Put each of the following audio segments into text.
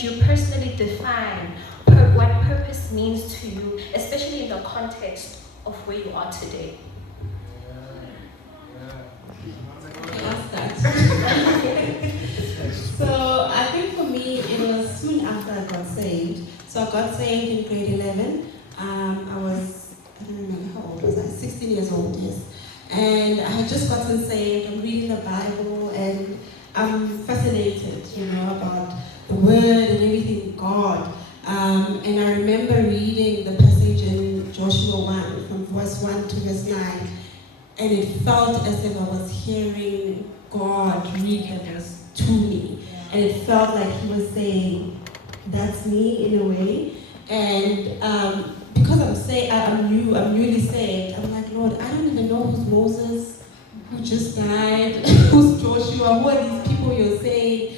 could you personally define what purpose means to you, especially in the context of where you are today? So I think for me, it was soon after I got saved. So I got saved in grade 11. I don't remember how old was I, 16 years old, yes. And I had just gotten saved. I'm reading the Bible and I'm fascinated, about the Word and everything God. And I remember reading the passage in Joshua 1, from verse 1 to verse 9. And it felt as if I was hearing God read the verse to me. And it felt like he was saying, that's me in a way. And because I'm newly saved, I'm like, Lord, I don't even know who's Moses, who just died, who's Joshua, who are these people you're saying,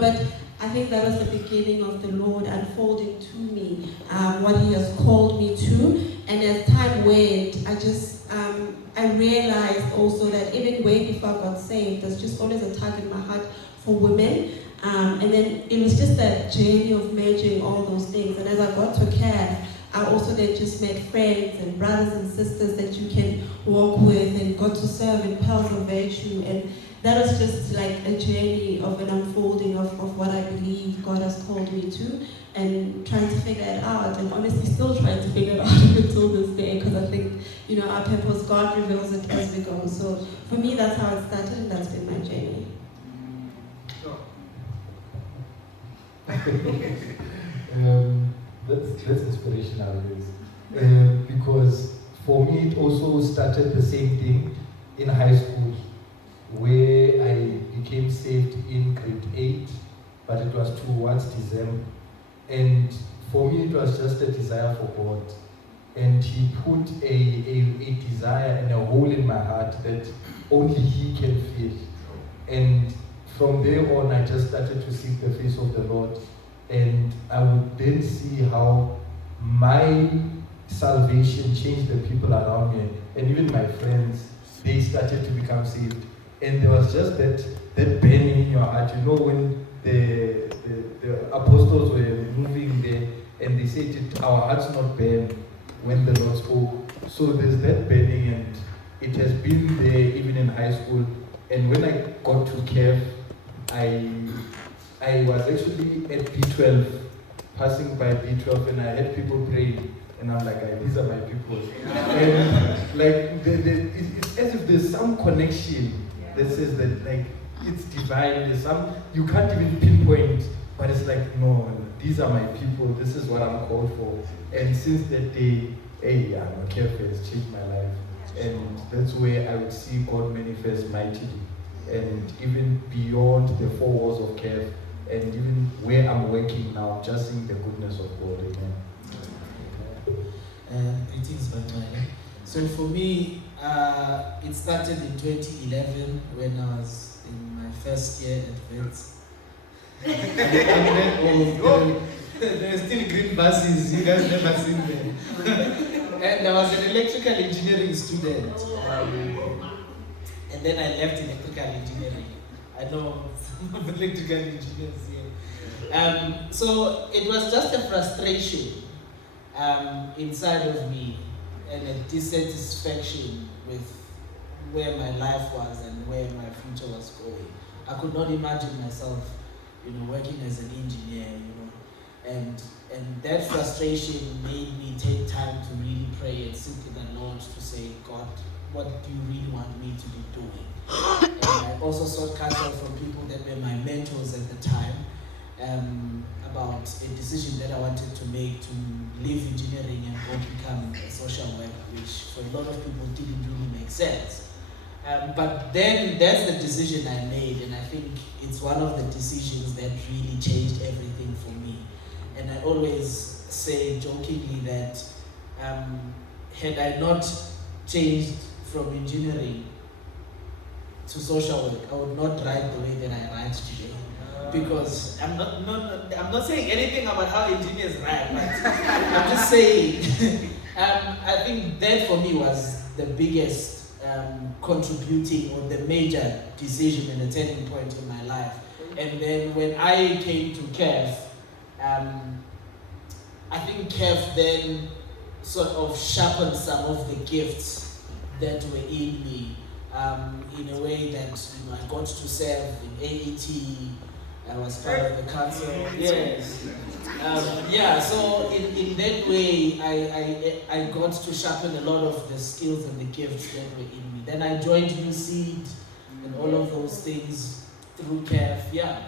but I think that was the beginning of the Lord unfolding to me what he has called me to. And as time went, I realized also that even way before I got saved, there's just always a tug in my heart for women. And then it was just a journey of merging all those things. And as I got to CAF, I also then just met friends and brothers and sisters that you can walk with and got to serve in Pearls of Virtue. And that was just like a journey of an unfolding of what I believe God has called me to, and trying to figure it out, and honestly still trying to figure it out until this day, because I think, our purpose, God reveals it as we go. So for me, that's how it started, and that's been my journey. That's inspirational, because for me it also started the same thing in high school, where I became saved in grade 8, but it was towards December. And for me it was just a desire for God. And he put a desire and a hole in my heart that only he can fill. And from there on, I just started to seek the face of the Lord. And I would then see how my salvation changed the people around me. And even my friends, they started to become saved. And there was just that burning in your heart. When the apostles were moving there, and they said, our hearts not burn when the Lord spoke. So there's that burning, and it has been there even in high school. And when I got to CAF, I was actually at B12, passing by B12, and I had people praying, and I'm like, these are my people. And like, it's as if there's some connection that says that, like, it's divine. There's some, you can't even pinpoint, but it's like, no, these are my people. This is what I'm called for. And since that day, CAF has changed my life, and that's where I would see God manifest mightily. And even beyond the 4 walls of CAF, and even where I'm working now, just seeing the goodness of God. Amen. Greetings, Bantwana. So for me, it started in 2011 when I was in my first year at Vets. There are still green buses, you guys never seen them. And I was an electrical engineering student. And then I left electrical engineering. I know some of the electrical engineers here. So it was just a frustration inside of me, and a dissatisfaction with where my life was and where my future was going. I could not imagine myself, working as an engineer, and that frustration made me take time to really pray and seek the Lord to say, God, what do you really want me to be doing? And I also sought counsel from people that were my mentors at the time about a decision that I wanted to make to leave engineering and go become a social worker, which for a lot of people didn't really make sense. But then that's the decision I made, and I think it's one of the decisions that really changed everything for me. And I always say jokingly that had I not changed from engineering to social work, I would not write the way that I write today. Because I'm not saying anything about how engineers write, but I'm just saying I think that for me was the biggest contributing or the major decision and a turning point in my life. And then when I came to CAF, I think Kev then sort of sharpened some of the gifts that were in me, in a way that I got to serve in AET. I was part of the council. Yes. So in that way, I got to sharpen a lot of the skills and the gifts that were in me. Then I joined New Seed and all of those things through CAF. Yeah.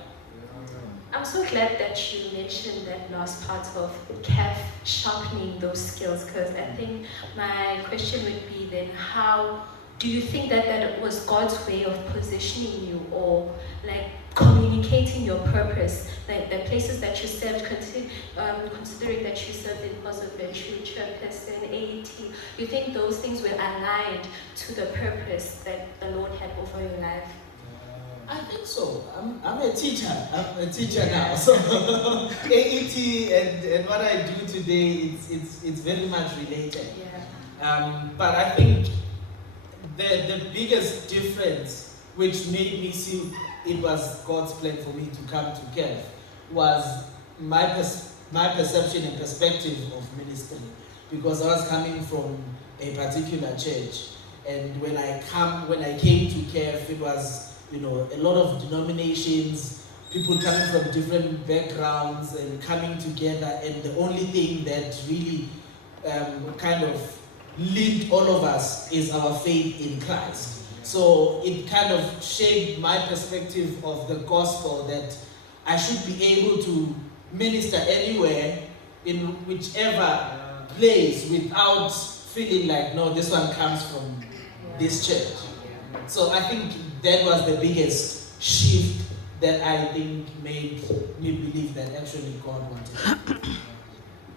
I'm so glad that you mentioned that last part of CAF sharpening those skills, because I think my question would be then, how do you think that was God's way of positioning you, or like communicating your purpose, like the places that you served, considering that you served in Bozoventure, Chairperson, AET, you think those things were aligned to the purpose that the Lord had over your life? I think so. I'm a teacher. I'm a teacher now. So AET and what I do today, it's very much related. Yeah. But I think the biggest difference, which made me see it was God's plan for me to come to CAF, was my perception and perspective of ministry, because I was coming from a particular church, and when I came to CAF, it was a lot of denominations, people coming from different backgrounds and coming together, and the only thing that really kind of linked all of us is our faith in Christ. So it kind of shaped my perspective of the gospel, that I should be able to minister anywhere, in whichever place, without feeling like, no, this one comes from this church. So I think that was the biggest shift that I think made me believe that actually God wanted it.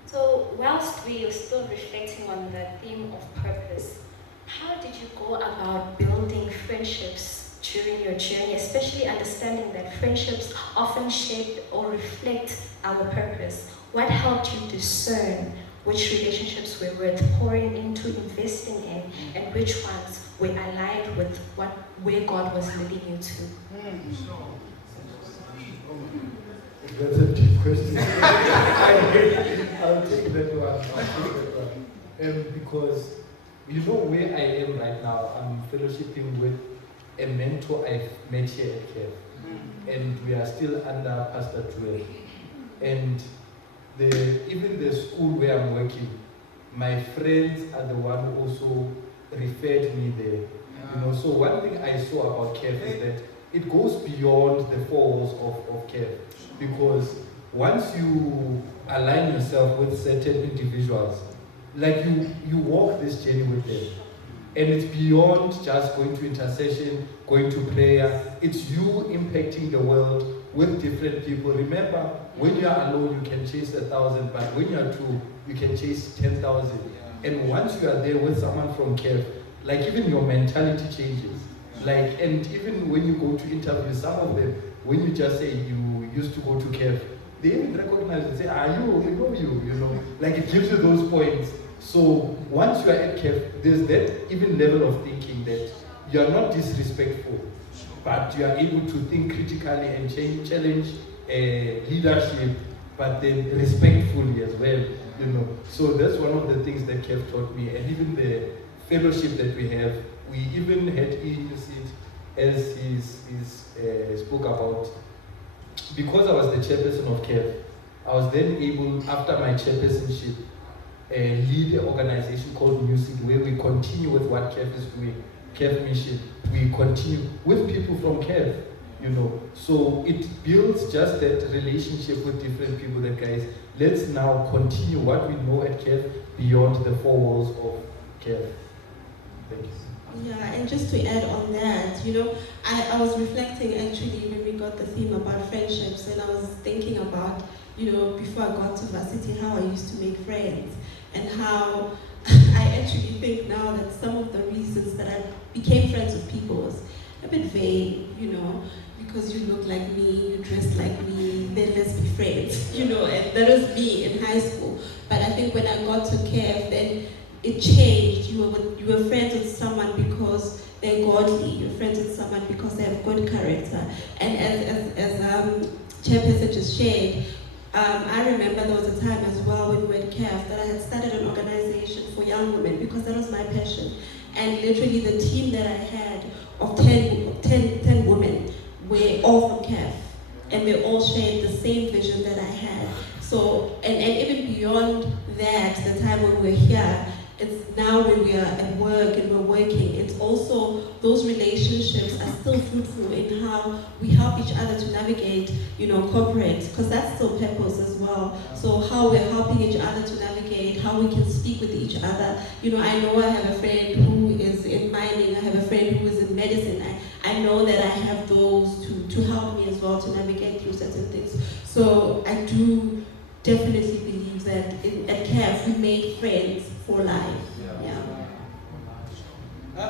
So whilst we are still reflecting on the theme of purpose, how did you go about building friendships during your journey, especially understanding that friendships often shape or reflect our purpose? What helped you discern which relationships were worth pouring into, investing in, and which ones were aligned with where God was leading you to? That's a deep question. I'll take that one. Because where I am right now, I'm fellowshipping with a mentor I've met here at CAF. And we are still under Pastor Joel. And even the school where I'm working, my friends are the one who also referred me there. So one thing I saw about CAF is that it goes beyond the four walls of CAF. Because once you align yourself with certain individuals, like you walk this journey with them. And it's beyond just going to intercession, going to prayer. It's you impacting the world with different people. Remember, when you are alone, you can chase 1,000, but when you are two, you can chase 10,000. And once you are there with someone from CAF, like even your mentality changes. Like, and even when you go to interview, some of them, when you just say you used to go to CAF, they even recognize and say, like it gives you those points. So once you are at CAF, there's that even level of thinking that you are not disrespectful, but you are able to think critically and challenge leadership, but then respectfully as well, So that's one of the things that CAF taught me, and even the fellowship that we have. We even had as he spoke about, because I was the chairperson of CAF, I was then able, after my chairpersonship, lead an organization called New Seed, where we continue with what CAF is doing, CAF mission. We continue with people from CAF, So it builds just that relationship with different people that, guys, let's now continue what we know at CAF beyond the four walls of CAF. Thank you. Yeah, and just to add on that, I was reflecting actually when we got the theme about friendships, and I was thinking about, before I got to varsity, how I used to make friends, and how I actually think now that some of the reasons that I became friends with people was a bit vague, because you look like me, you dress like me, then let's be friends, and that was me in high school. But I think when I got to CAF, then it changed. You were friends with someone because they're godly. You're friends with someone because they have good character. And as Chairperson just shared, I remember there was a time as well when we were at CAF that I had started an organization for young women because that was my passion. And literally the team that I had of 10 women were all from CAF. And they all shared the same vision that I had. So, and even beyond that, the time when we're here, it's now when we are at work and we're working, it's also those relationships are still fruitful in how we help each other to navigate, corporate, because that's still purpose as well. So how we're helping each other to navigate, how we can speak with each other. I know I have a friend who is in mining, I have a friend who is in medicine. I know that I have those to help me as well to navigate through certain things. So I do definitely believe that at CAF we made friends for life.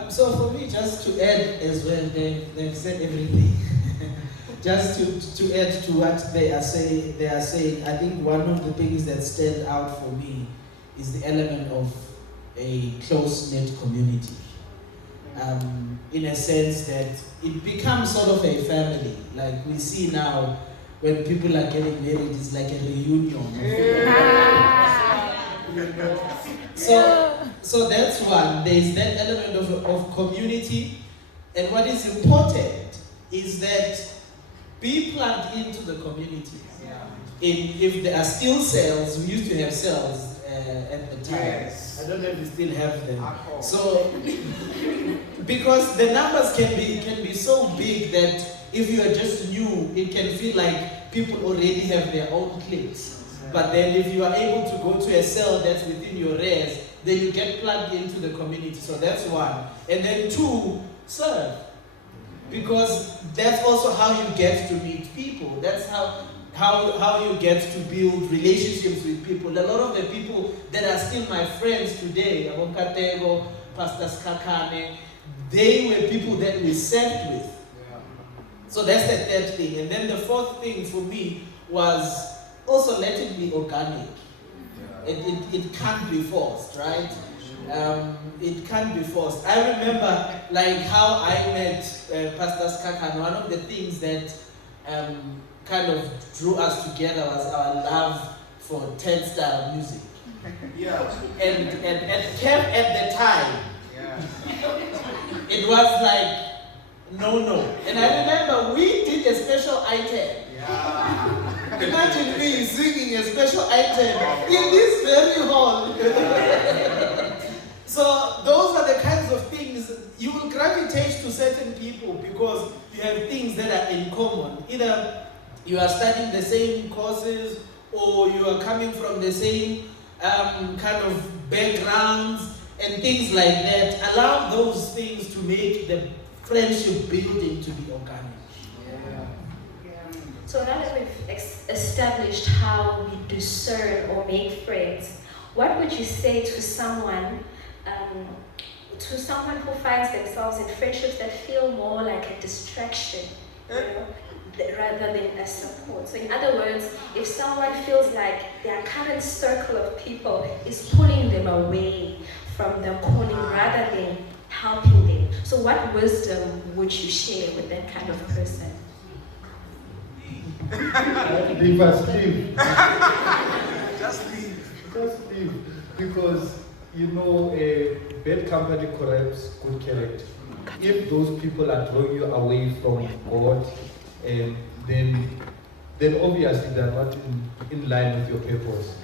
So for me, just to add as well, they've said everything. Just to add to what they are saying, I think one of the things that stand out for me is the element of a close-knit community. In a sense that it becomes sort of a family. Like we see now, when people are getting married, it's like a reunion. So that's one. There's that element of community. And what is important is that be plugged into the community. If there are still cells, we used to have cells at the time. Yes. I don't know if we still have them. So, because the numbers can be so big that if you are just new, it can feel like people already have their own cliques. But then if you are able to go to a cell that's within your res, then you get plugged into the community. So that's one. And then two, serve. Because that's also how you get to meet people. That's how you get to build relationships with people. A lot of the people that are still my friends today, Abokatego, Pastor Skakane, they were people that we served with. So that's the third thing. And then the fourth thing for me was also let it be organic. It can't be forced, right? It can't be forced. I remember like how I met Pastor Skakan. One of the things that kind of drew us together was our love for 10-style music. And at camp at the time, it was like, no. And I remember we did a special item. Imagine me singing a special item in this very hall. So those are the kinds of things you will gravitate to certain people because you have things that are in common. Either you are studying the same courses or you are coming from the same kind of backgrounds and things like that. Allow those things to make the friendship building to be organic. So now that we've established how we discern or make friends, what would you say to someone who finds themselves in friendships that feel more like a distraction, rather than a support? So in other words, if someone feels like their current circle of people is pulling them away from their calling rather than helping them, so what wisdom would you share with that kind of person? Leave us, leave. Just leave. Just leave. Because, bad company corrupts good character. If those people are drawing you away from God, then obviously they're not in line with your purpose.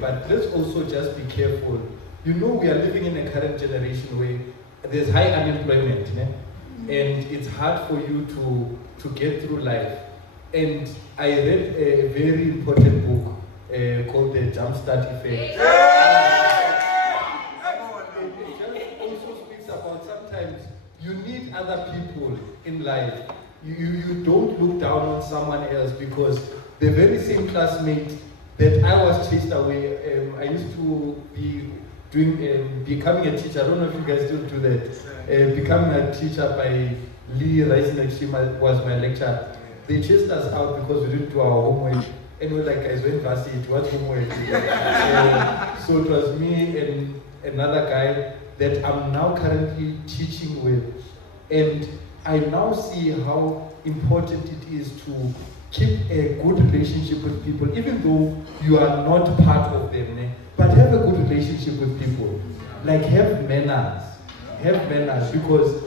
But let's also just be careful. We are living in a current generation where there's high unemployment, and it's hard for you to get through life. And I read a very important book called The Jumpstart Effect. It just also speaks about sometimes you need other people in life. You don't look down on someone else because the very same classmate that I was chased away, I used to be becoming a teacher. I don't know if you guys still do that. Becoming a teacher by Lee Reisner was my lecturer. They chased us out because we didn't do our homework. And we're like, guys, we're in varsity, what homework? So it was me and another guy that I'm now currently teaching with. And I now see how important it is keep a good relationship with people, even though you are not part of them, but have a good relationship with people. Like have manners. Have manners, because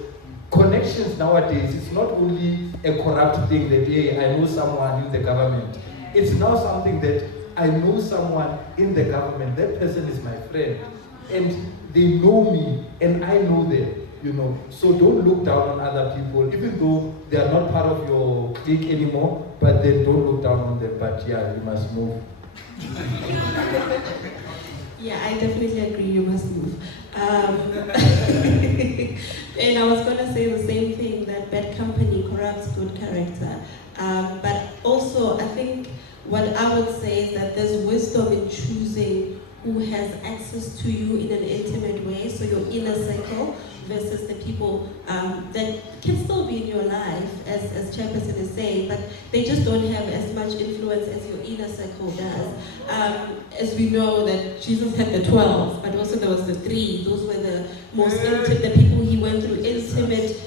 connections nowadays, it's not only a corrupt thing that, hey, I know someone in the government. It's now something that I know someone in the government, that person is my friend, and they know me, and I know them. So don't look down on other people, even though they are not part of your clique anymore, but then don't look down on them, but yeah, you must move. Yeah, I definitely agree, you must move. And I was going to say the same thing, that bad company corrupts good character. But also, I think what I would say is that there's wisdom in choosing who has access to you in an intimate way, so your inner circle versus the people that can still be in your life, as Chairperson is saying, but they just don't have as much influence as your inner circle does. As we know that Jesus had the 12, but also there was the 3. Those were the most intimate, the people he went through intimate,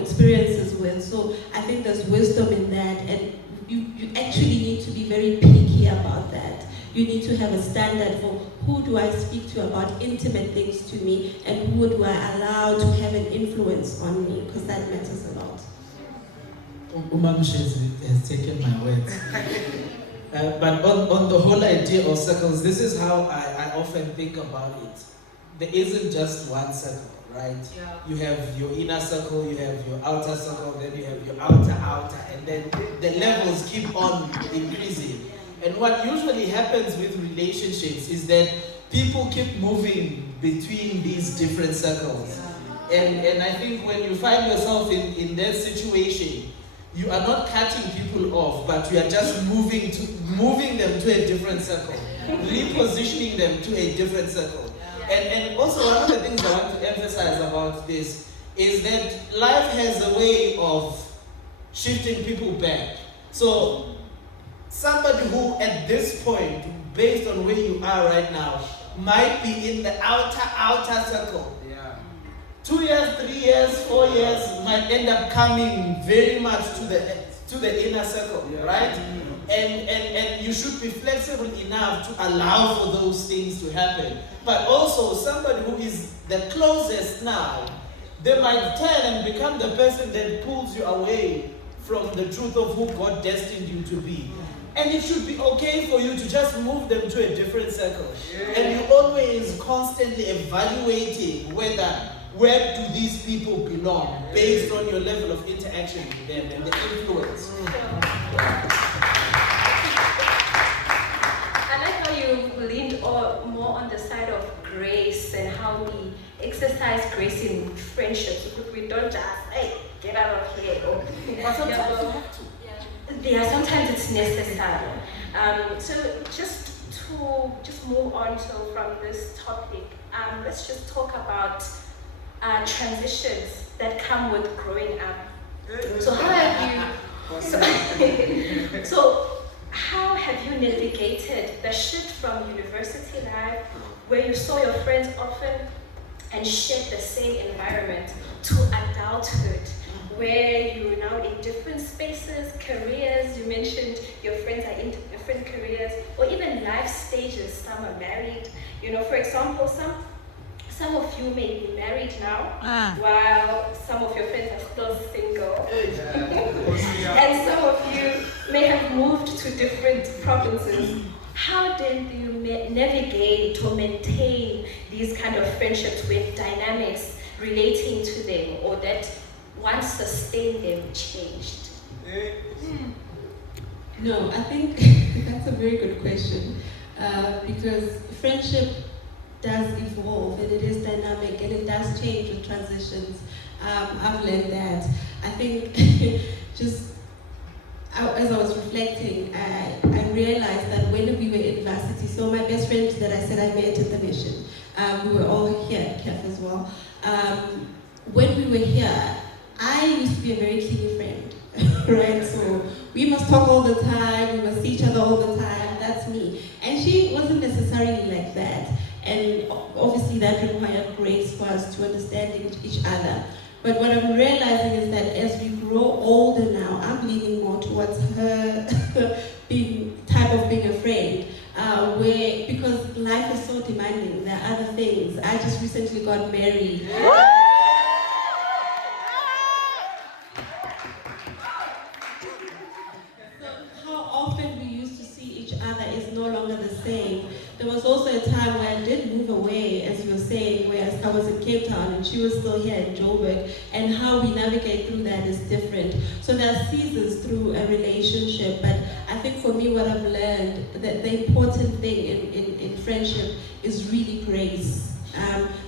experiences with. So I think there's wisdom in that, and you actually need to be very picky about that. You need to have a standard for who do I speak to about intimate things to me, and who do I allow to have an influence on me, because that matters a lot. Umamushe has taken my words. But on the whole idea of circles, this is how I often think about it. There isn't just one circle, right? Yeah. You have your inner circle, you have your outer circle, then you have your outer, and then the levels keep on increasing. And what usually happens with relationships is that people keep moving between these different circles. And I think when you find yourself in that situation, you are not cutting people off, but you are just moving them to a different circle, repositioning them to a different circle. And also one of the things I want to emphasize about this is that life has a way of shifting people back. So somebody who at this point, based on where you are right now, might be in the outer circle. 2 years, 3 years, 4 years might end up coming very much to the inner circle, right? And you should be flexible enough to allow for those things to happen. But also somebody who is the closest now, they might turn and become the person that pulls you away from the truth of who God destined you to be. And it should be okay for you to just move them to a different circle. And you're always constantly evaluating where do these people belong based on your level of interaction with them and the influence. I like how you leaned more on the side of grace and how we exercise grace in friendships. We don't just, hey, get out of here. Or, Sometimes you have to. Yeah, sometimes it's necessary. So just move on from this topic, let's just talk about transitions that come with growing up. So how have you navigated the shift from university life, where you saw your friends often and shared the same environment, to adulthood, where you're now in different spaces, careers? You mentioned your friends are in different careers, or even life stages. Some are married. For example, some of you may be married now, while some of your friends are still single. And some of you may have moved to different provinces. How did you navigate or maintain these kind of friendships with dynamics relating to them, or that once sustained them changed? No, I think that's a very good question, because friendship does evolve, and it is dynamic, and it does change with transitions. I've learned that. I think as I was reflecting, I realized that when we were in varsity, so my best friend that I said I met at the mission, we were all here at KEF as well. When we were here, I used to be a very clingy friend, right? So we must talk all the time, we must see each other all the time, that's me. And she wasn't necessarily like that. And obviously that required grace for us to understand each other. But what I'm realizing is that as we grow older now, I'm leaning more towards her being a friend. Where, because life is so demanding, there are other things. I just recently got married. How often we used to see each other is no longer the same. There was also a time where I did move away, as you were saying, where I was in Cape Town and she was still here in Joburg, and how we navigate through that is different. So there are seasons through a relationship, but I think for me what I've learned, that the important thing in friendship is really grace.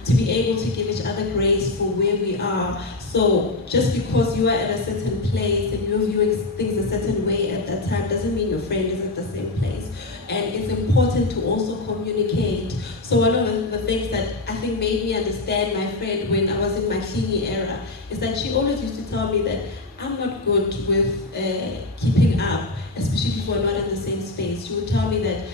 To be able to give each other grace for where we are. So just because you are at a certain place and you're viewing things a certain way at that time doesn't mean your friend is at the same place. And it's important to also communicate. So one of the things that I think made me understand my friend when I was in my teeny era is that she always used to tell me that I'm not good with keeping up, especially if we're not in the same space. She would tell me that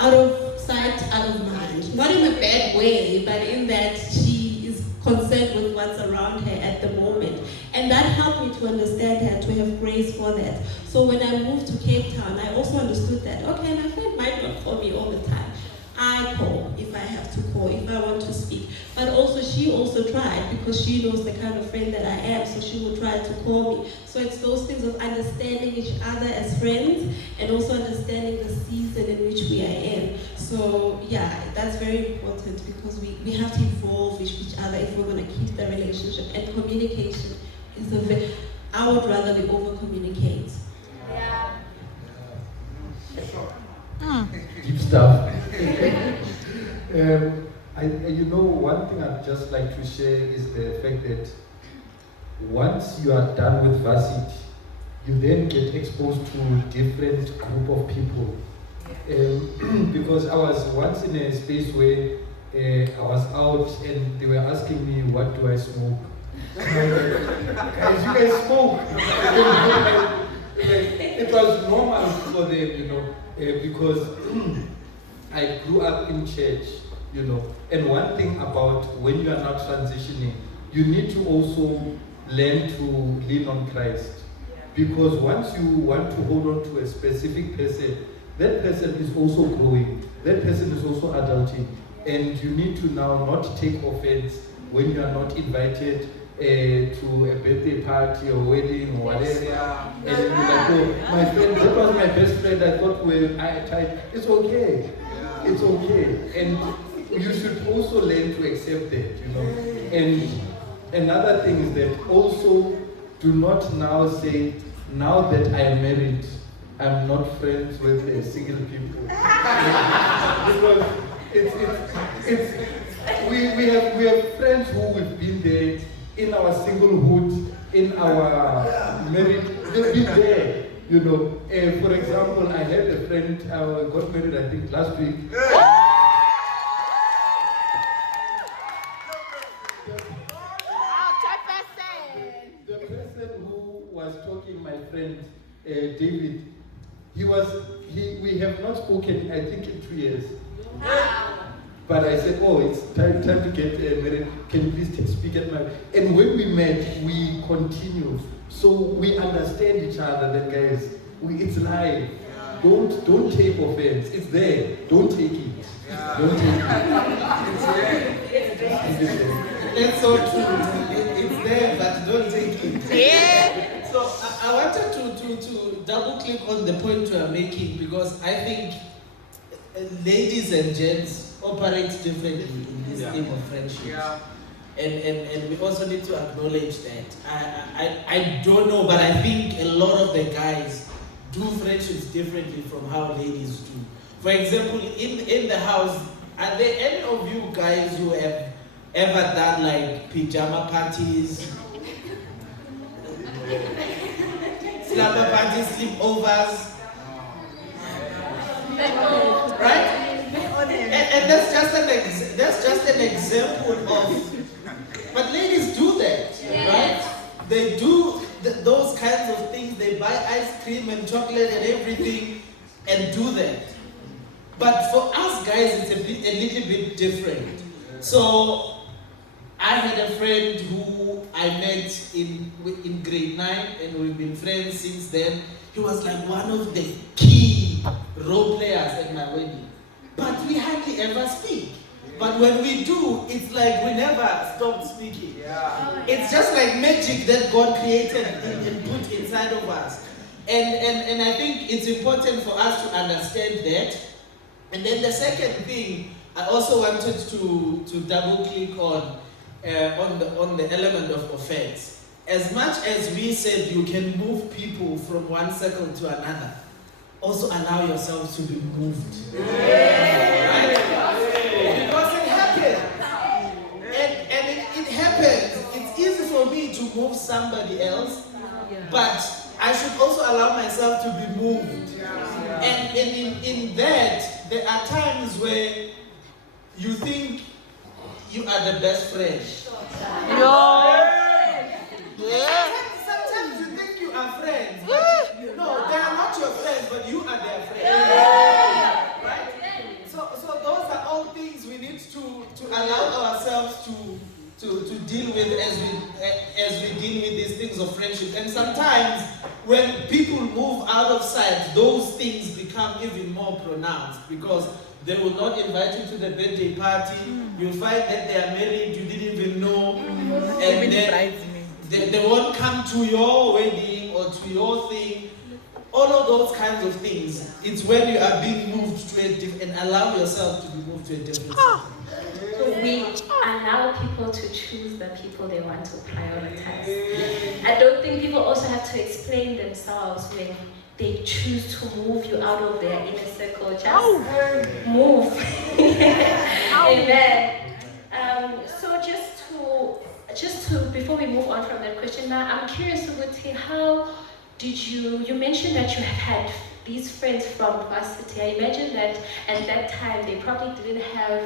out of sight, out of mind. Not in a bad way, but in that she is concerned with what's around her at the moment. And that helped me to understand her, to have grace for that. So when I moved to Cape Town, I also understood that, okay, my friend might not call me all the time. I call if I have to call, if I want to speak. But also she also tried, because she knows the kind of friend that I am, so she will try to call me. So it's those things of understanding each other as friends and also understanding the season in which we are in. So yeah, that's very important, because we have to evolve with each other if we're going to keep the relationship. And communication is I would rather we over-communicate. Yeah. Deep stuff. One thing I'd just like to share is the fact that once you are done with varsity, you then get exposed to different group of people. Because I was once in a space where I was out and they were asking me, what do I smoke? Guys, you guys smoke. It was normal for them, because I grew up in church, and one thing about when you are not transitioning, you need to also learn to lean on Christ. Because once you want to hold on to a specific person, that person is also growing, that person is also adulting, and you need to now not take offense when you are not invited to a birthday party or wedding or whatever, and you're like, oh, my friend, that was my best friend, I thought we're tight. It's okay. It's okay. And you should also learn to accept that, And another thing is that also do not now say, now that I'm married, I'm not friends with single people. Because we have friends who have been there in our singlehood, in our marriage, they've been there, For example, I had a friend, got married I think last week. The person who was talking, my friend David, we have not spoken I think in 2 years. But I said, oh, it's time to get married. Can you please speak at my... And when we met, we continued. So we understand each other, that guys, it's live. Don't take offense. It's there. Don't take it. Don't take it. It's there. It's so true. It's there, but don't take it. Yeah. So I wanted to double click on the point you are making, because I think ladies and gents operate differently in this theme of friendship. Yeah. And we also need to acknowledge that. I don't know, but I think a lot of the guys do friendships differently from how ladies do. For example, in the house, are there any of you guys who have ever done like pajama parties, slumber parties, sleepovers? Right? And that's just an example of. But ladies do that, right? They do those kinds of things. They buy ice cream and chocolate and everything, and do that. But for us guys, it's a little bit different. So I had a friend who I met in grade 9, and we've been friends since then. He was like one of the key role players at my wedding. But we hardly ever speak. But when we do, it's like we never stop speaking. It's just like magic that God created and put inside of us. And I think it's important for us to understand that. And then the second thing I also wanted to double click on the element of offense. As much as we said you can move people from one circle to another, also allow yourself to be moved. Right? Because it happens. And it happens. It's easy for me to move somebody else, but I should also allow myself to be moved. And in that, there are times where you think you are the best friend. Sometimes you think you are friends, but no, they are not your friends, but you are their friends. Right? So those are all things we need to allow ourselves to deal with as we deal with these things of friendship. And sometimes when people move out of sight, those things become even more pronounced because they will not invite you to the birthday party. You'll find that they are married, you didn't even know. And then they won't come to your wedding or to your thing. All of those kinds of things. It's when you are being moved to a different, and allow yourself to be moved to a different situation. So we allow people to choose the people they want to prioritize. I don't think people also have to explain themselves when they choose to move you out of their inner circle. Just move. Amen. So just to before we move on from that question, now I'm curious, Uguti, how did you mentioned that you have had these friends from varsity. I imagine that at that time they probably didn't have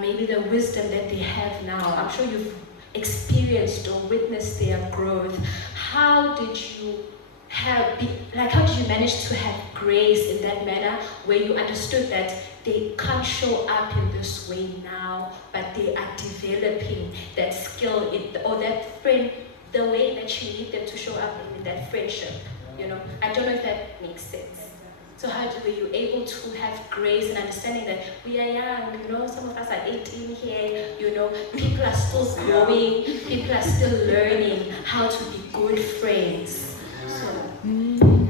maybe the wisdom that they have now. I'm sure you've experienced or witnessed their growth. How did you how did you manage to have grace in that manner where you understood that they can't show up in this way now, but they are developing that skill or that friend, the way that you need them to show up in that friendship? You know, I don't know if that makes sense. So how were you able to have grace and understanding that we are young, you know, some of us are 18 here, you know, people are still growing, people are still learning how to be good friends.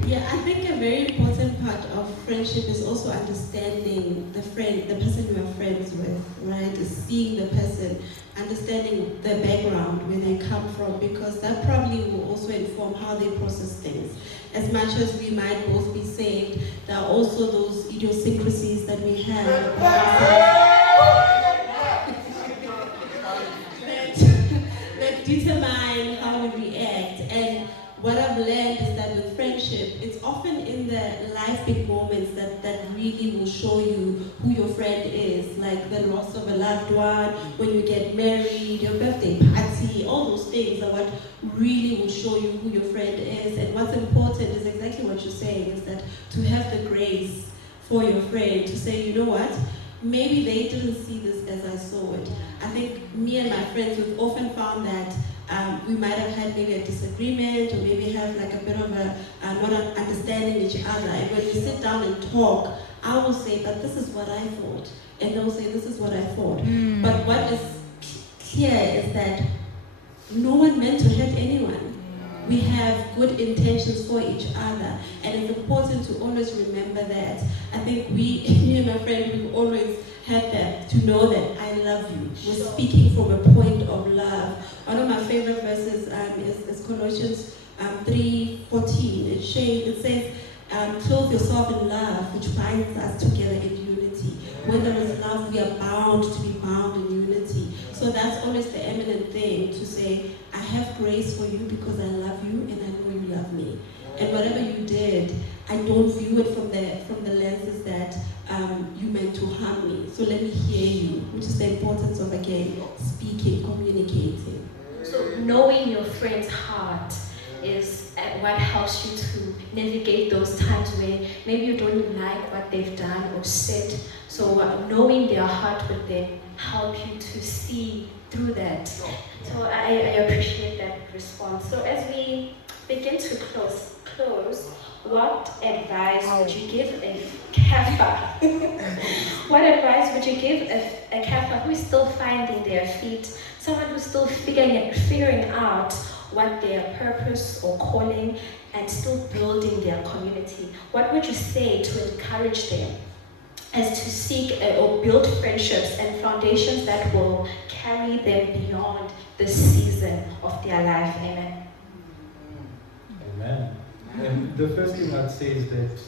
Yeah, I think a very important part of friendship is also understanding the person you are friends with, right? Is seeing the person, understanding the background, where they come from, because that probably will also inform how they process things. As much as we might both be saved, there are also those idiosyncrasies that we have that determine how we react. And what I've learned is that with friendship, it's often in the life big moments that really will show you who your friend is, like the loss of a loved one, when you get married, your birthday party, all those things are what really will show you who your friend is. And what's important is exactly what you're saying, is that to have the grace for your friend to say, you know what, maybe they didn't see this as I saw it. I think me and my friends, we've often found that we might have had maybe a disagreement, or maybe have like a bit of a not understanding each other. And when we sit down and talk, I will say, but this is what I thought. And they'll say, this is what I thought. But what is clear is that no one meant to hurt anyone. We have good intentions for each other. And it's important to always remember that. I think me and my friend, we've always had that, to know that I love you. We're speaking from a point of love. One of my favorite verses is Colossians 3:14. It says, clothe yourself in love, which binds us together in unity. When there is love, we are bound to be bound in unity. So that's always the eminent thing, to say, I have grace for you because I love you and I know you love me. And whatever you did, I don't view it from the lenses that you meant to harm me. So let me hear you, which is the importance of, again, speaking, communicating. So knowing your friend's heart is what helps you to navigate those times where maybe you don't like what they've done or said. So knowing their heart would then help you to see through that. So I appreciate that response. So as we begin to close, what advice would you give a Kafa? What advice would you give a Kafa who is still finding their feet, someone who's still figuring out what their purpose or calling and still building their community? What would you say to encourage them as to seek or build friendships and foundations that will carry them beyond this season of their life? Amen. Amen. And the first thing I'd say is that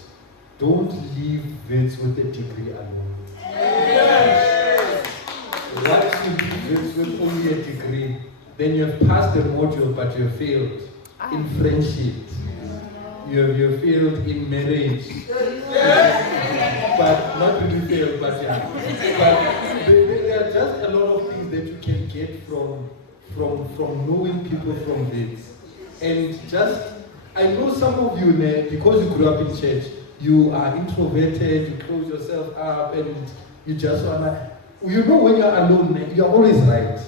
don't leave Wits with a degree alone. Once you leave Wits with only a degree, then you have passed the module but you have failed in friendship. You have failed in marriage. But not really failed, but yeah. But there are just a lot of things that you can get from knowing people from this. And just, I know some of you, because you grew up in church, you are introverted, you close yourself up, and you just wanna, you know, when you're alone, you're always right.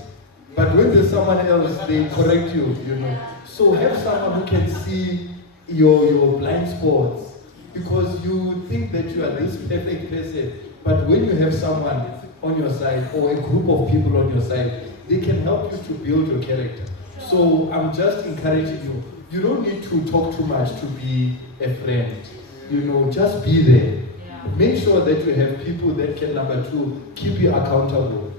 But when there's someone else, they correct you, you know. So have someone who can see your blind spots, because you think that you are this perfect person. But when you have someone on your side, or a group of people on your side, they can help you to build your character. So I'm just encouraging you. You don't need to talk too much to be a friend. You know, just be there. Make sure that you have people that can, number two, keep you accountable.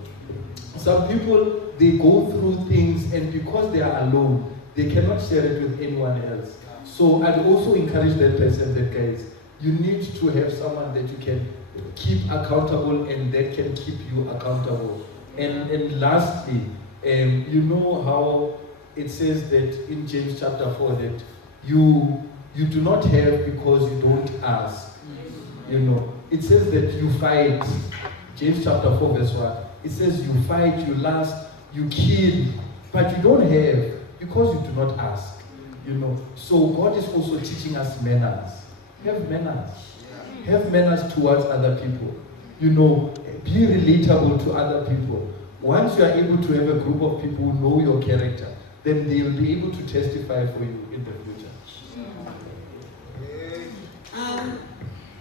Some people, they go through things, and because they are alone, they cannot share it with anyone else. So I'd also encourage that person, that guys, you need to have someone that you can keep accountable and that can keep you accountable. And lastly, you know how it says that in James chapter 4 that you do not have because you don't ask. You know, it says that you fight. James chapter 4 verse 1. It says you fight, you lust, you kill, but you don't have because you do not ask. You know, so God is also teaching us manners. Have manners. Have manners towards other people. You know, be relatable to other people. Once you are able to have a group of people who know your character, then they will be able to testify for you in the future.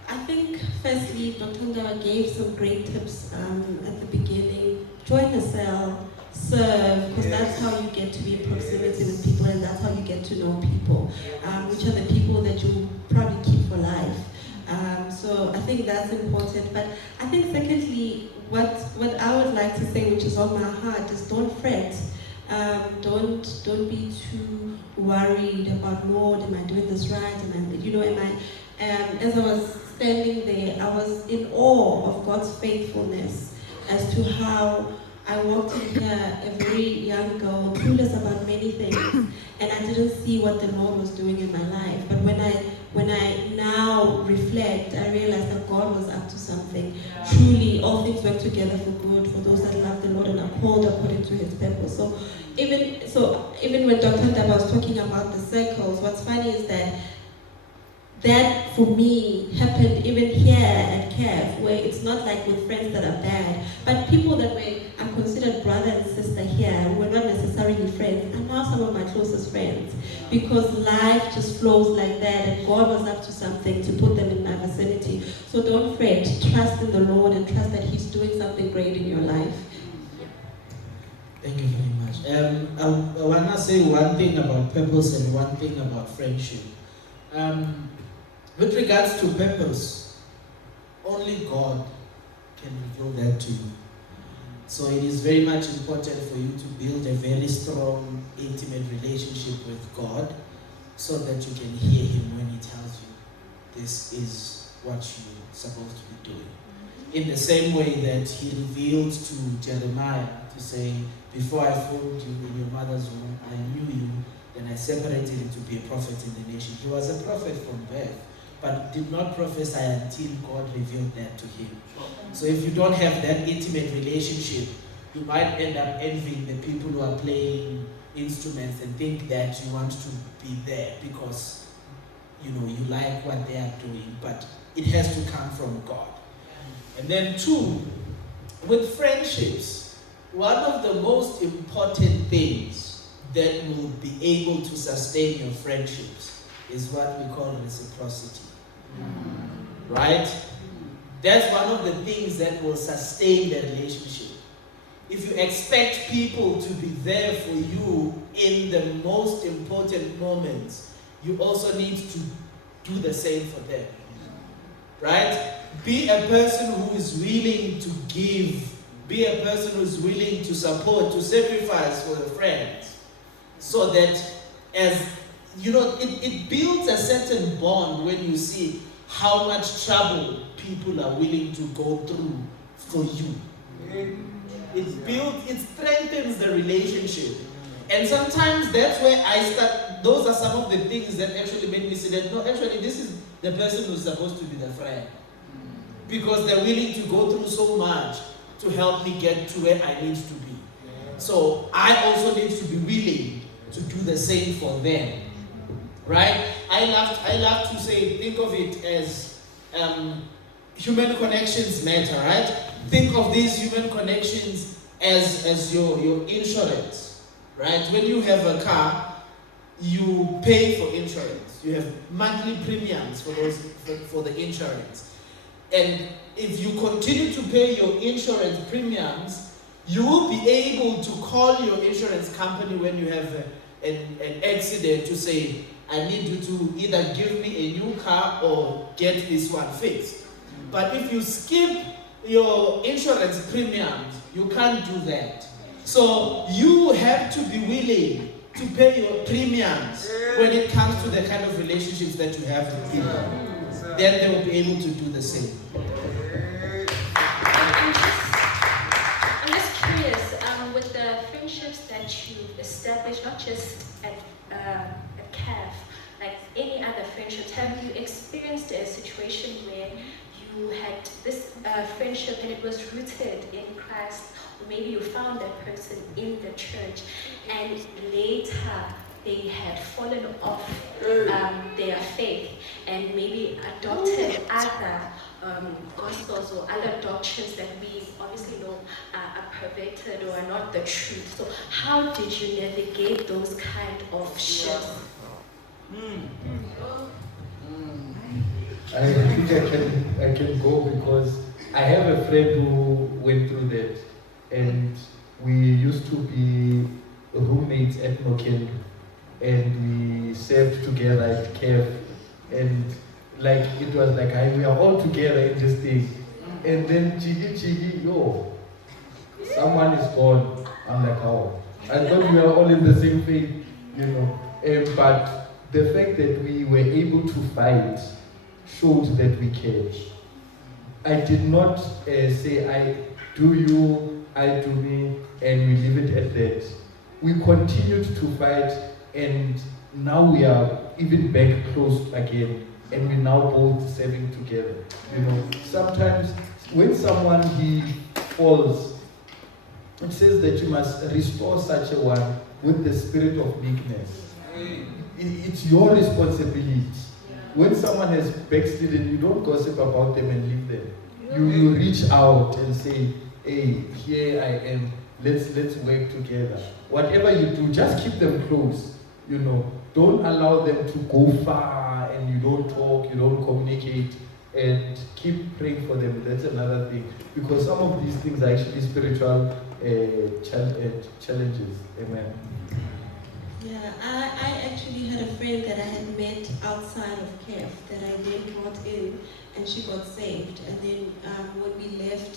I think firstly, Dr. Ndawa gave some great tips at the beginning. Join the cell, serve, because that's how you get to be in proximity with people, and that's how you get to know people, which are the people that you probably keep for life. So I think that's important. But I think secondly, what I would like to say, which is on my heart, is don't fret. Don't be too worried about, Lord, am I doing this right? As I was standing there, I was in awe of God's faithfulness as to how I walked in here a very young girl, clueless about many things, and I didn't see what the Lord was doing in my life. But when I now reflect, I realized that God was up to something. Truly, all things work together for good for those that love the Lord and are called according to His purpose. So even when Dr. Ndawa was talking about the circles, what's funny is that for me happened even here at CAF, where it's not like with friends that are bad, but people that are considered brother and sister here, who were not necessarily friends, are now some of my closest friends, because life just flows like that, and God was up to something to put them in my vicinity. So don't fret, trust in the Lord, and trust that He's doing something great in your life. Thank you very much. I want to say one thing about purpose and one thing about friendship. With regards to purpose, only God can reveal that to you. So it is very much important for you to build a very strong, intimate relationship with God, so that you can hear Him when He tells you this is what you're supposed to be doing. In the same way that He revealed to Jeremiah to say, before I formed you in your mother's womb, I knew you, then I separated you to be a prophet in the nation. He was a prophet from birth, but did not prophesy until God revealed that to him. So if you don't have that intimate relationship, you might end up envying the people who are playing instruments and think that you want to be there because you like what they are doing, but it has to come from God. And then two, with friendships, one of the most important things that will be able to sustain your friendships is what we call reciprocity. Right? That's one of the things that will sustain the relationship. If you expect people to be there for you in the most important moments, you also need to do the same for them. Right? Be a person who is willing to give. Be a person who is willing to support, to sacrifice for the friends. So that as you know, it builds a certain bond when you see how much trouble people are willing to go through for you. It strengthens the relationship. And sometimes that's where I start, those are some of the things that actually made me say that, no, actually this is the person who's supposed to be the friend. Because they're willing to go through so much to help me get to where I need to be. So I also need to be willing to do the same for them. Right? I love to say, think of it as human connections matter, right? Think of these human connections as your insurance, right? When you have a car, you pay for insurance. You have monthly premiums for the insurance. And if you continue to pay your insurance premiums, you will be able to call your insurance company when you have an accident to say, I need you to either give me a new car or get this one fixed. But if you skip your insurance premiums, you can't do that. So you have to be willing to pay your premiums when it comes to the kind of relationships that you have with people. Then they will be able to do the same. I'm just curious, with the friendships that you've established, not just at CAF, like any other friendships, have you experienced a situation where you had this friendship and it was rooted in Christ, or maybe you found that person in the church and later they had fallen off their faith and maybe adopted other gospels or other doctrines that we obviously know are perverted or are not the truth. So how did you navigate those kind of shifts? I think I can go because I have a friend who went through that, and we used to be roommates at Nokendo, and we served together at CAF, and like it was like we are all together in this thing, and then Chigi, yo, someone is gone. I'm like, oh, I thought we were all in the same faith, you know, but the fact that we were able to fight showed that we cared. I did not say, I do you, I do me, and we leave it at that. We continued to fight, and now we are even back close again, and we're now both serving together. You know, sometimes when someone he falls, it says that you must restore such a one with the spirit of meekness. It's your responsibility. When someone has backslidden, you don't gossip about them and leave them. You reach out and say, hey, here I am. Let's work together. Whatever you do, just keep them close. You know, don't allow them to go far and you don't talk, you don't communicate, and keep praying for them. That's another thing. Because some of these things are actually spiritual challenges. Amen. Yeah, I actually had a friend that I had met outside of CAF that I then brought in, and she got saved. And then when we left,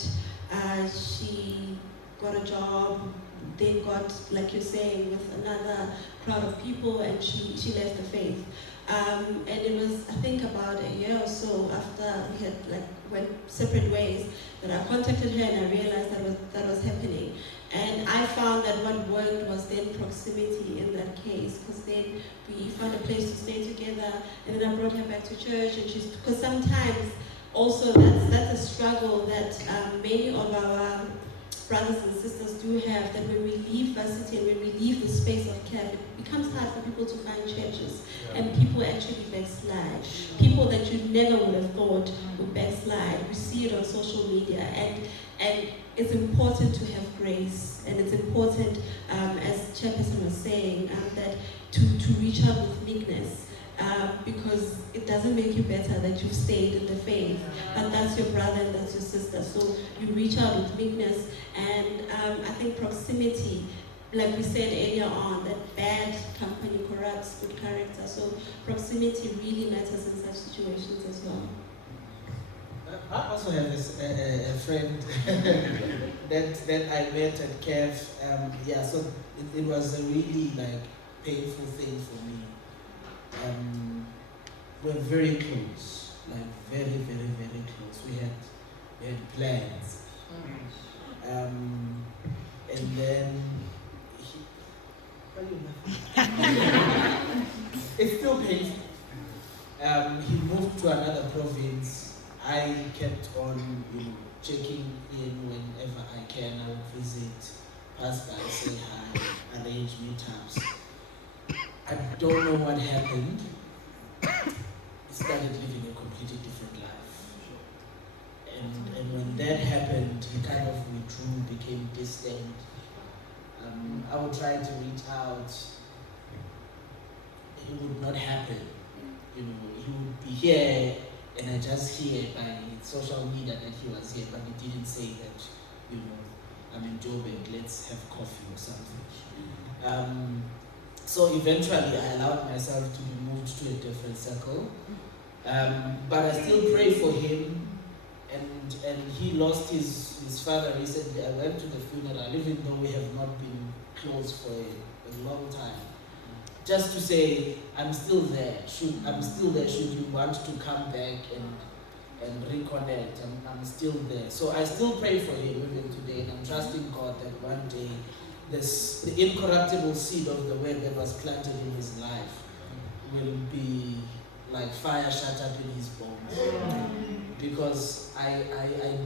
she got a job, then got, like you're saying, with another crowd of people, and she left the faith. And it was, I think, about a year or so after we had went separate ways that I contacted her and I realized that was happening. And I found that what worked was then proximity in that case, because then we found a place to stay together, and then I brought her back to church, and because sometimes also that's a struggle that many of our brothers and sisters do have, that when we leave varsity and when we leave the space of CAF, it becomes hard for people to find churches, and people actually backslide. People that you never would have thought would backslide. We see it on social media, and it's important to have grace grace, and it's important, as Chairperson was saying, that to reach out with meekness, because it doesn't make you better that you've stayed in the faith, but that's your brother and that's your sister. So you reach out with meekness, and I think proximity, like we said earlier on, that bad company corrupts good character. So proximity really matters in such situations as well. I also have a friend that I met at CAF. So it was a really painful thing for me. We're very close, very, very, very close. We had plans, and then it's still painful. He moved to another province. I kept on, checking in whenever I can. I would visit, pass by, say hi, arrange meetups. I don't know what happened. He started living a completely different life. And when that happened, he kind of withdrew, became distant. I would try to reach out. It would not happen. He would be here, and I just hear by social media that he was here, but he didn't say that, I'm in Joburg, let's have coffee or something. So eventually I allowed myself to be moved to a different circle. But I still pray for him, and he lost his father recently. I went to the funeral, even though we have not been close for a long time. Just to say, I'm still there. Should you want to come back and reconnect, I'm still there. So I still pray for him even today, and I'm trusting God that one day the incorruptible seed of the word that was planted in his life will be like fire shut up in his bones. Because I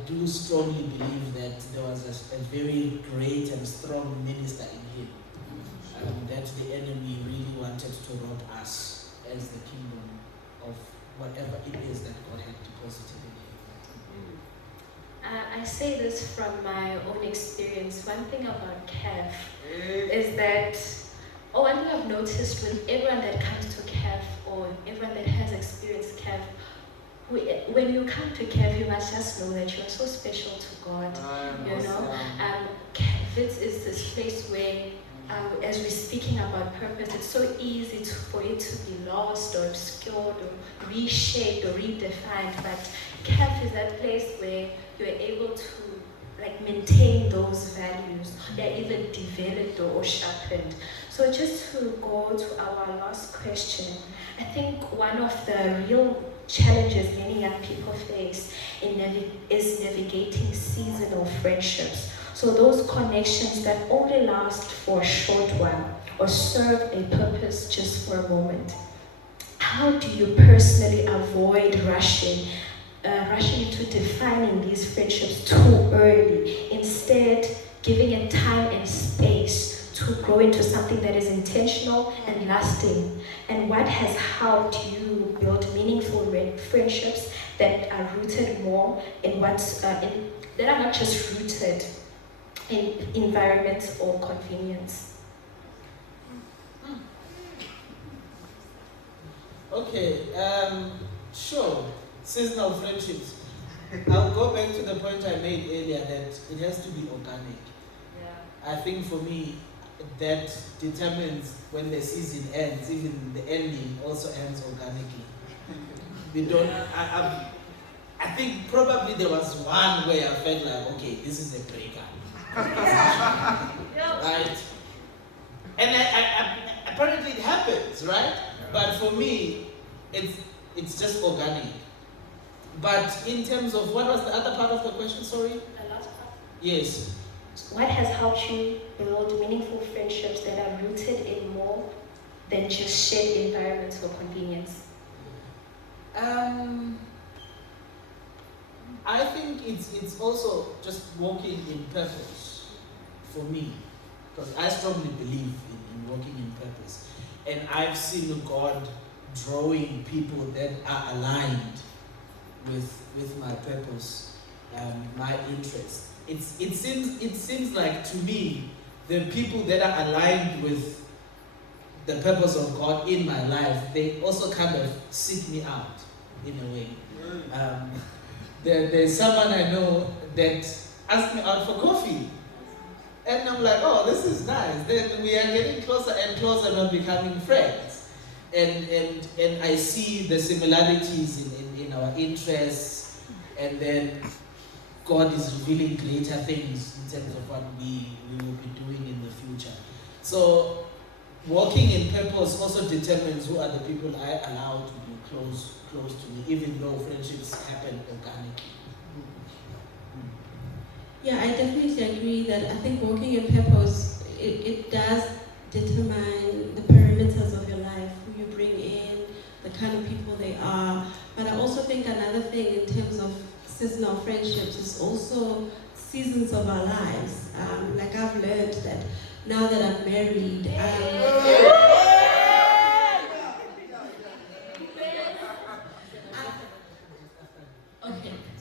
do strongly believe that there was a very great and strong minister in him. That the enemy really wanted to rob us as the kingdom of whatever it is that God had deposited in him. I say this from my own experience. One thing about CAF is that, one thing I've noticed with everyone that comes to CAF or everyone that has experienced CAF, when you come to CAF, you must just know that you are so special to God. CAF is this place where, as we're speaking about purpose, it's so easy for it to be lost or obscured or reshaped or redefined. But CAF is that place where you're able to maintain those values. They're even developed or sharpened. So just to go to our last question, I think one of the real challenges many young people face is navigating seasonal friendships. So those connections that only last for a short while or serve a purpose just for a moment. How do you personally avoid rushing into defining these friendships too early, instead giving it time and space to grow into something that is intentional and lasting? And what has helped you build meaningful friendships that are rooted more in that are not just rooted in environment or convenience? Okay, sure. Seasonal friendships. I'll go back to the point I made earlier that it has to be organic. I think for me, that determines when the season ends. Even the ending also ends organically. We don't. I think probably there was one where I felt like, okay, this is a breakup. Right? And I apparently it happens, right? But for me, it's just organic. But in terms of, what was the other part of the question, sorry? The last part. Yes. What has helped you build meaningful friendships that are rooted in more than just shared environments or convenience? I think it's also just walking in purpose for me, because I strongly believe in walking in purpose, and I've seen God drawing people that are aligned with my purpose my interest. It seems like to me the people that are aligned with the purpose of God in my life, they also kind of seek me out in a way. There's someone I know that asked me out for coffee. And I'm like, oh, this is nice. Then we are getting closer and closer, not becoming friends. And I see the similarities in our interests, and then God is revealing greater things in terms of what we will be doing in the future. So walking in purpose also determines who are the people I allow to be close to me, even though friendships happen organically. Yeah, I definitely agree that I think walking in purpose, it does determine the perimeters of your life, who you bring in, the kind of people they are. But I also think another thing in terms of seasonal friendships is also seasons of our lives. Like I've learned that now that I'm married,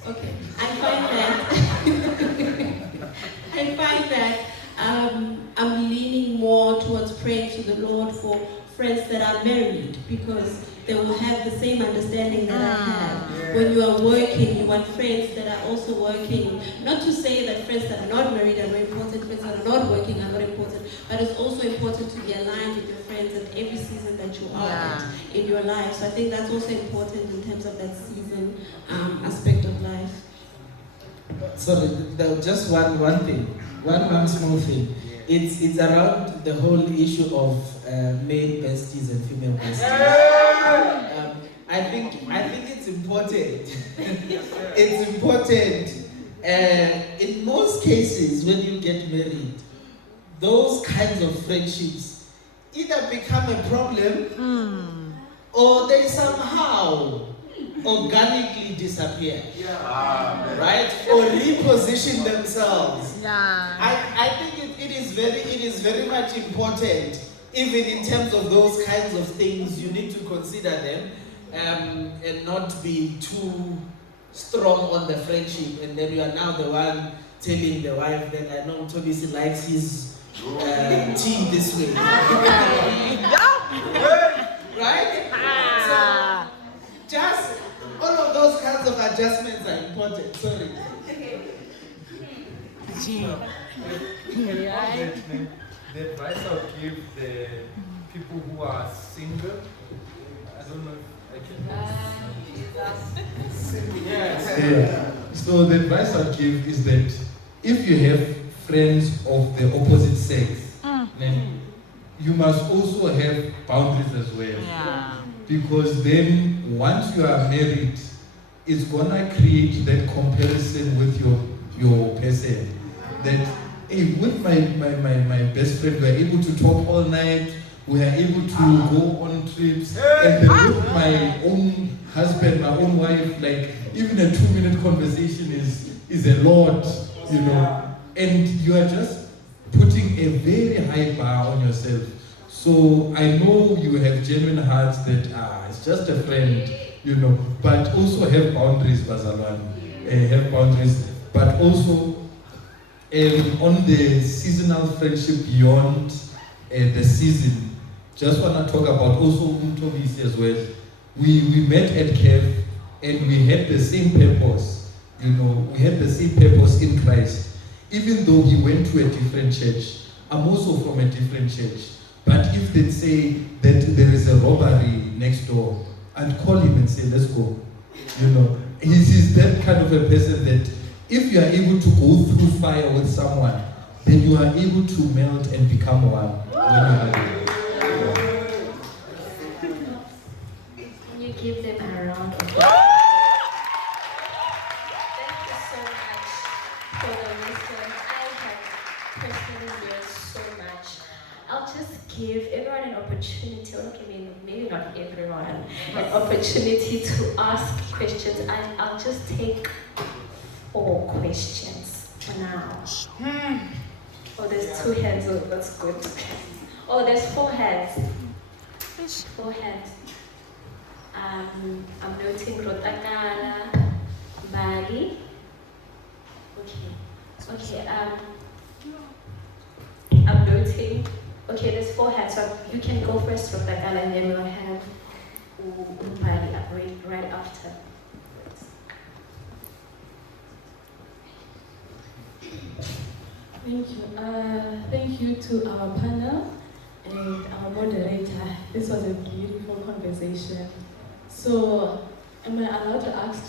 Okay. I find that I'm leaning more towards praying to the Lord for friends that are married, because they will have the same understanding that I have. When you are working, you want friends that are also working. Not to say that friends that are not married are very important, friends that are not working are not important, but it's also important to be aligned with your friends at every season that you are at in your life. So I think that's also important in terms of that season aspect of life. Sorry, just one thing, one small thing. It's around the whole issue of male besties and female besties. I think it's important. It's important. In most cases, when you get married, those kinds of friendships either become a problem or they somehow organically disappear, right? Or reposition themselves. I think it is very much important, even in terms of those kinds of things. You need to consider them and not be too strong on the friendship, and then you are now the one telling the wife that I know Tobisi likes his tea this way. Right? So just all of those kinds of adjustments are important. Sorry. The advice I would give the people who are single, I don't know if I can. Yeah. So the advice I'd give is that if you have friends of the opposite sex, then you must also have boundaries as well. Because then once you are married, it's gonna create that comparison with your person. That hey, with my best friend, we are able to talk all night, we are able to go on trips, and then with my own husband, my own wife, like even a 2-minute conversation is a lot, you know, and you are just putting a very high bar on yourself. So I know you have genuine hearts that it's just a friend, you know, but also have boundaries, Bazalwan, have boundaries, but also on the seasonal friendship beyond the season. Just want to talk about also Tobisi as well. We met at CAF and we had the same purpose. You know, we had the same purpose in Christ. Even though he went to a different church, I'm also from a different church. But if they say that there is a robbery next door, I'd call him and say, let's go. You know, he's that kind of a person that if you are able to go through fire with someone, then you are able to melt and become one when you are there. Can you give them a round of applause? Thank you so much for the wisdom. I have personally learned so much. I'll just give everyone an opportunity, maybe not everyone, an opportunity to ask questions. I'll just take 4 questions for now. Oh, there's 2 hands. Oh, that's good. Oh, there's 4 hands. 4 hands. I'm noting Rotakala, Bali, Okay, I'm noting. Okay, there's 4 hands, so you can go first, Rebecca, and then we'll have Umbali up right after. Thank you. Thank you to our panel and our moderator. This was a beautiful conversation. So, am I allowed to ask